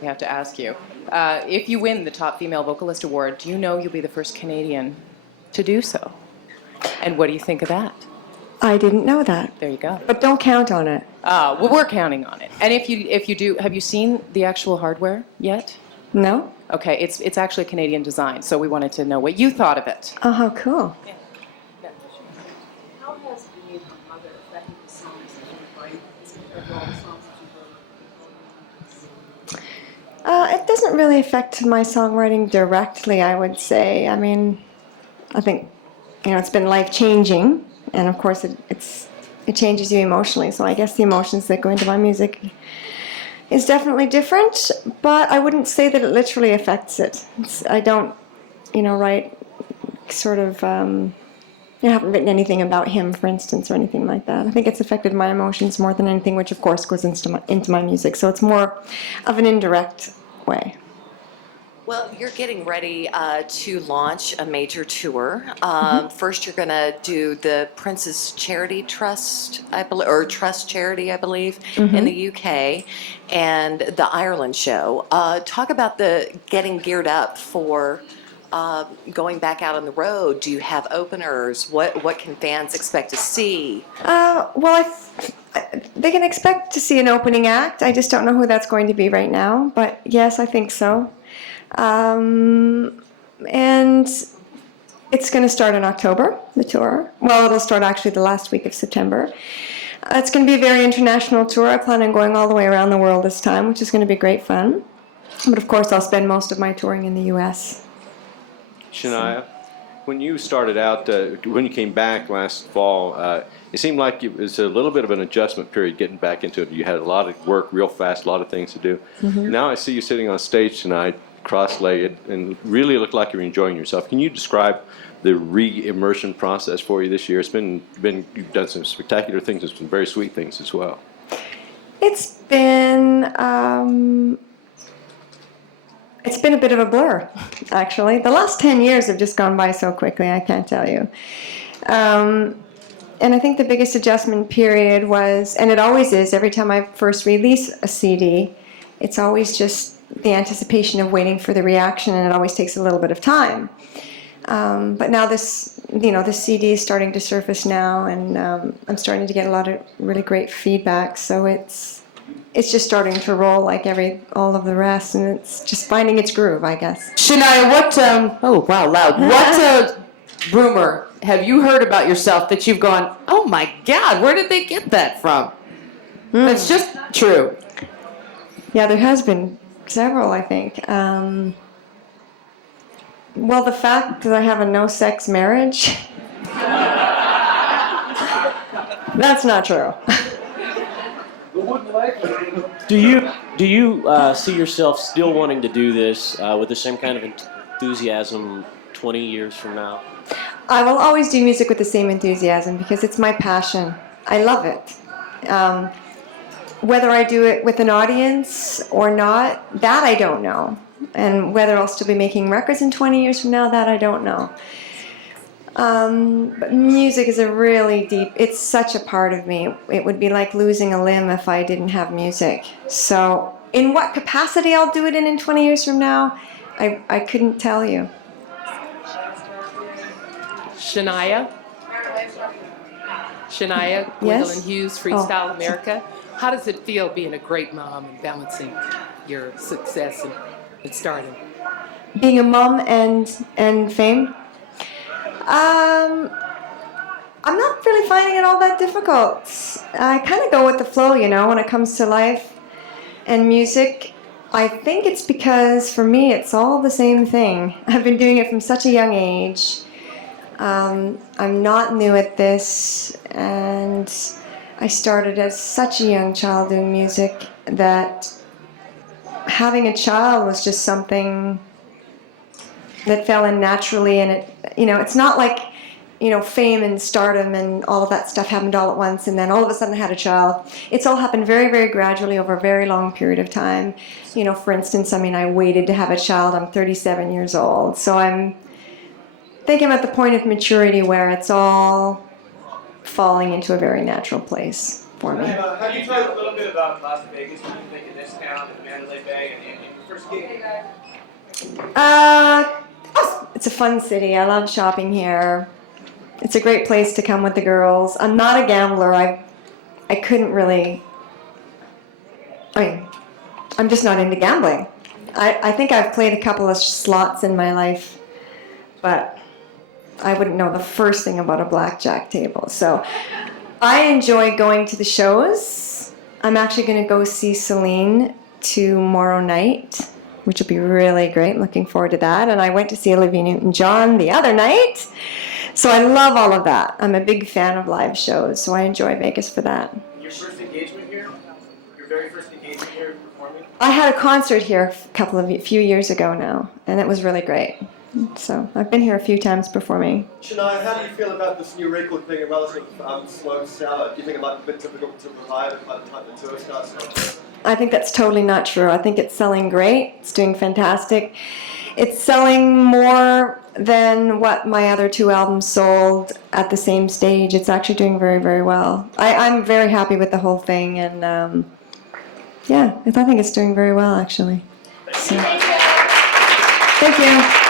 We have to ask you. If you win the Top Female Vocalist Award, do you know you'll be the first Canadian to do so? And what do you think of that? I didn't know that. There you go. But don't count on it. Well, we're counting on it. And if you do, have you seen the actual hardware yet? No? Okay, it's actually Canadian design, so we wanted to know what you thought of it. Oh, how cool. How has being a mother affected the songs that you write compared to all the songs that you wrote? It doesn't really affect my songwriting directly, I would say. I mean, I think, it's been life-changing, and of course it changes you emotionally, so I guess the emotions that go into my music is definitely different, but I wouldn't say that it literally affects it. I don't, write sort of, I haven't written anything about him, for instance, or anything like that. I think it's affected my emotions more than anything, which of course goes into my music, so it's more of an indirect way. Well, you're getting ready to launch a major tour. First, you're going to do the Prince's Charity Trust, I believe, or Trust Charity, I believe, in the UK, and the Ireland show. Talk about the getting geared up for going back out on the road. Do you have openers? What can fans expect to see? Well, they can expect to see an opening act. I just don't know who that's going to be right now, but yes, I think so. And it's going to start in October, the tour. Well, it'll start actually the last week of September. It's going to be a very international tour. I plan on going all the way around the world this time, which is going to be great fun. But of course, I'll spend most of my touring in the U.S. Shania, when you started out, when you came back last fall, it seemed like it was a little bit of an adjustment period getting back into it. You had a lot of work real fast, a lot of things to do. Now I see you sitting on stage tonight, cross-legged, and really look like you're enjoying yourself. Can you describe the re-immersion process for you this year? It's been you've done some spectacular things and some very sweet things as well. It's been a bit of a blur, actually. The last 10 years have just gone by so quickly, I can't tell you. And I think the biggest adjustment period was, and it always is, every time I first release a CD, it's always just the anticipation of waiting for the reaction, and it always takes a little bit of time. But now this CD is starting to surface now, and I'm starting to get a lot of really great feedback, so it's just starting to roll like all of the rest, and it's just finding its groove, I guess. Shania, oh wow, loud. What rumor have you heard about yourself that you've gone, oh my God, where did they get that from? That's just true. Yeah, there has been several, I think. Well, the fact that I have a no-sex marriage, that's not true. Do you see yourself still wanting to do this with the same kind of enthusiasm 20 years from now? I will always do music with the same enthusiasm because it's my passion. I love it. Whether I do it with an audience or not, that I don't know. And whether I'll still be making records in 20 years from now, that I don't know. But music is it's such a part of me. It would be like losing a limb if I didn't have music. So in what capacity I'll do it in 20 years from now, I couldn't tell you. Shania, Gwendolyn Hughes, Freestyle America. How does it feel being a great mom and balancing your success and stardom? Being a mom and fame? I'm not really finding it all that difficult. I kind of go with the flow, when it comes to life and music. I think it's because, for me, it's all the same thing. I've been doing it from such a young age. I'm not new at this, and I started as such a young child doing music that having a child was just something that fell in naturally, and it's not like, fame and stardom and all of that stuff happened all at once and then all of a sudden I had a child. It's all happened very, very gradually over a very long period of time. For instance, I waited to have a child. I'm 37 years old, so I think I'm at the point of maturity where it's all falling into a very natural place for me. Have you talked a little bit about Las Vegas when you make a discount and Mandalay Bay and first gig? It's a fun city. I love shopping here. It's a great place to come with the girls. I'm not a gambler. I couldn't really. I mean, I'm just not into gambling. I think I've played a couple of slots in my life, but I wouldn't know the first thing about a blackjack table. So I enjoy going to the shows. I'm actually going to go see Celine tomorrow night, which will be really great. Looking forward to that. And I went to see Olivia Newton-John the other night. So I love all of that. I'm a big fan of live shows, so I enjoy Vegas for that. Your first engagement here? Your very first engagement here performing? I had a concert here a few years ago now, and it was really great. So I've been here a few times performing. Shania, how do you feel about this new record being a relative slow seller? Do you think it might be a bit difficult to revive by the time the tour starts? I think that's totally not true. I think it's selling great. It's doing fantastic. It's selling more than what my other 2 albums sold at the same stage. It's actually doing very, very well. I'm very happy with the whole thing, and yeah, I think it's doing very well, actually. So, thank you.